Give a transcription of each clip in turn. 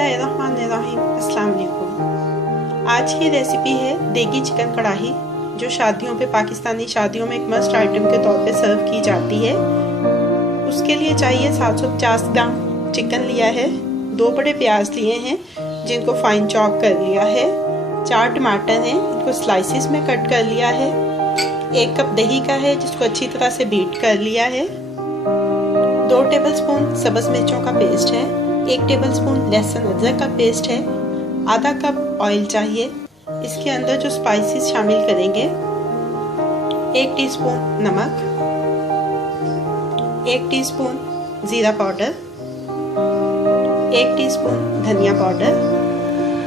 बिस्मिल्लाहिर्रहमानिर्रहीम। अस्सलाम वालेकुम। आज की रेसिपी है देगी चिकन कढ़ाई, जो शादियों पे, पाकिस्तानी शादियों में एक मस्ट आइटम के तौर पे सर्व की जाती है। उसके लिए चाहिए 750 ग्राम चिकन लिया है, 2 बड़े प्याज लिए हैं जिनको फाइन चॉप कर लिया है, 4 टमाटर हैं इनको स्लाइसिस में कट कर लिया है, 1 कप दही का है जिसको अच्छी तरह से बीट कर लिया है, 2 टेबलस्पून सब्ज मिर्चों का पेस्ट है, 1 टेबलस्पून लहसुन अदरक का पेस्ट है, आधा कप ऑयल चाहिए। इसके अंदर जो स्पाइसेस शामिल करेंगे, 1 टीस्पून नमक, 1 टीस्पून जीरा पाउडर, 1 टीस्पून धनिया पाउडर,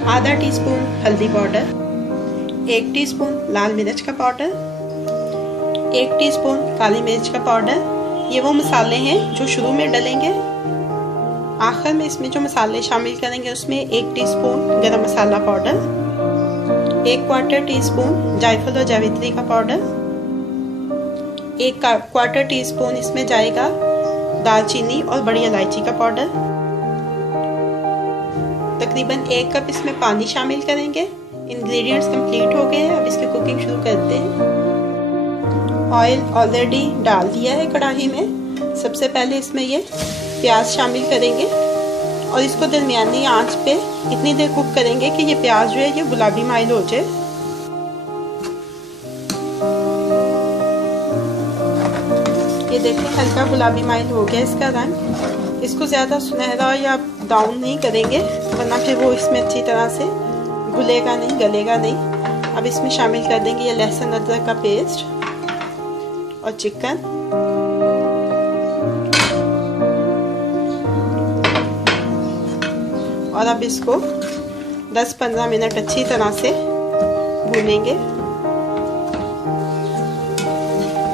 आधा टीस्पून हल्दी पाउडर, 1 टीस्पून लाल मिर्च का पाउडर, 1 टीस्पून काली मिर्च का पाउडर। ये वो मसाले हैं जो शुरू में डलेंगे। आखिर में इसमें जो मसाले शामिल करेंगे उसमें 1 टीस्पून गरम मसाला पाउडर, 1/4 टीस्पून जायफल और जावित्री का पाउडर, 1/4 टीस्पून इसमें जाएगा दालचीनी और बड़ी इलायची का पाउडर। तकरीबन 1 कप इसमें पानी शामिल करेंगे। इंग्रेडिएंट्स कंप्लीट हो गए हैं, अब इसकी कुकिंग शुरू करते हैं। ऑयल ऑलरेडी डाल दिया है कढ़ाई में। सबसे पहले इसमें ये प्याज शामिल करेंगे और इसको दरमियानी आंच पे इतनी देर कुक करेंगे कि ये प्याज जो है ये गुलाबी माइल हो जाए। ये देखिए हल्का गुलाबी माइल हो गया इसका रंग। इसको ज़्यादा सुनहरा या ब्राउन नहीं करेंगे वरना फिर वो इसमें अच्छी तरह से घुलेगा नहीं, गलेगा नहीं। अब इसमें शामिल कर देंगे ये लहसुन अदरक का पेस्ट और चिकन। और अब इसको 10-15 मिनट अच्छी तरह से भूनेंगे।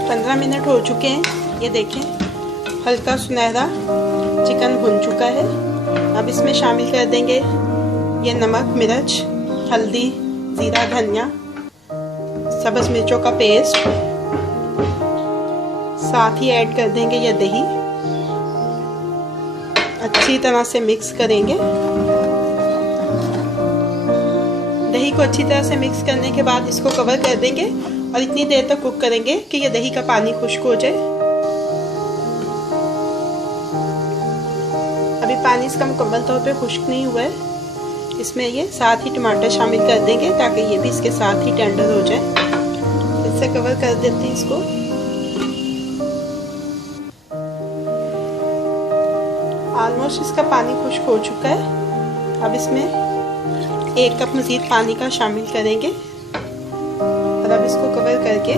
15 मिनट हो चुके हैं। ये देखें हल्का सुनहरा चिकन भुन चुका है। अब इसमें शामिल कर देंगे ये नमक, मिर्च, हल्दी, जीरा, धनिया, सब्ज मिर्चों का पेस्ट। साथ ही ऐड कर देंगे ये दही। अच्छी तरह से मिक्स करेंगे। दही को अच्छी तरह से मिक्स करने के बाद इसको कवर कर देंगे और इतनी देर तक कुक करेंगे कि ये दही का पानी खुश्क हो जाए। अभी पानी इसका मुकम्मल तौर पे खुश्क नहीं हुआ है। इसमें ये साथ ही टमाटर शामिल कर देंगे ताकि ये भी इसके साथ ही टेंडर हो जाए। इससे कवर कर देते हैं इसको। ऑलमोस्ट इसका पानी खुश्क हो चुका है। अब इसमें 1 कप मज़ीद पानी का शामिल करेंगे और अब इसको कवर करके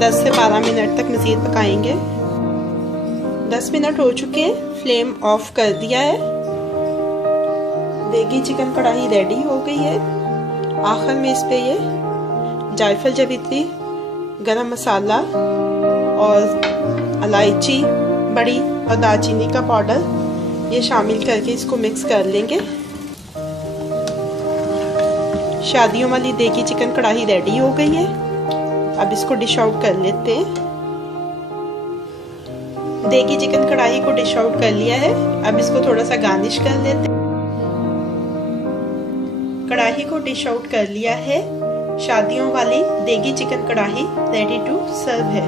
10 से 12 मिनट तक मज़ीद पकाएंगे। 10 मिनट हो चुके हैं, फ्लेम ऑफ कर दिया है। देगी चिकन कढ़ाई रेडी हो गई है। आखिर में इस पे ये जायफल, जावित्री, गरम मसाला और इलायची, बड़ी और दालचीनी का पाउडर ये शामिल करके इसको मिक्स कर लेंगे। शादियों वाली देगी चिकन कढ़ाई रेडी हो गई है। अब इसको डिश आउट कर लेते हैं। देगी चिकन कढ़ाई को डिश आउट कर लिया है। अब इसको थोड़ा सा गार्निश कर लेते हैं। कढ़ाई को डिश आउट कर लिया है। शादियों वाली देगी चिकन कढ़ाई रेडी टू सर्व है।